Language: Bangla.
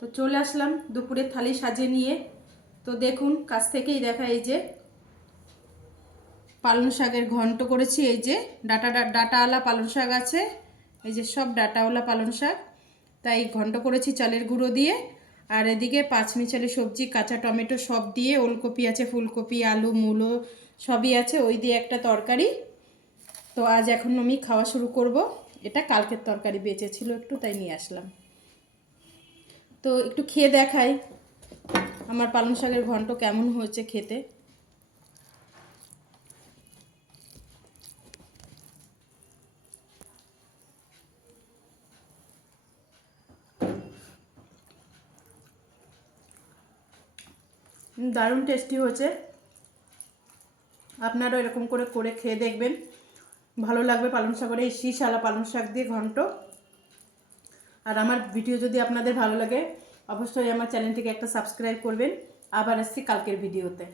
তো চলে আসলাম দুপুরের থালি সাজিয়ে নিয়ে। তো দেখুন কাছ থেকেই দেখা, এই যে পালং শাকের ঘন্ট করেছি। এই যে ডাটাওয়ালা পালং শাক আছে, এই যে সব ডাটাওয়ালা পালং শাক, তাই ঘন্ট করেছি চালের গুঁড়ো দিয়ে। আর এদিকে পাঁচমিশালি সবজি, কাঁচা টমেটো সব দিয়ে, ওলকপি আছে, ফুলকপি, আলু, মূলো সবই আছে, ওই দিয়ে একটা তরকারি। তো আজ এখন আমি খাওয়া শুরু করব। এটা কালকের তরকারি বেঁচেছিল একটু, তাই নিয়ে আসলাম। তো একটু খেয়ে দেখাই আমার পালং শাকের ঘন্ট কেমন হয়েছে খেতে। দারুণ টেস্টি হয়েছে। আপনারাও এরকম করে করে খেয়ে দেখবেন, ভালো লাগবে। পালং শাকের এই শীষওয়ালা পালং শাক দিয়ে ঘন্ট। আর আমার ভিডিও যদি আপনাদের ভালো লাগে অবশ্যই আমার চ্যানেলটিকে একটা সাবস্ক্রাইব করবেন। আবার আসছি কালকের ভিডিওতে।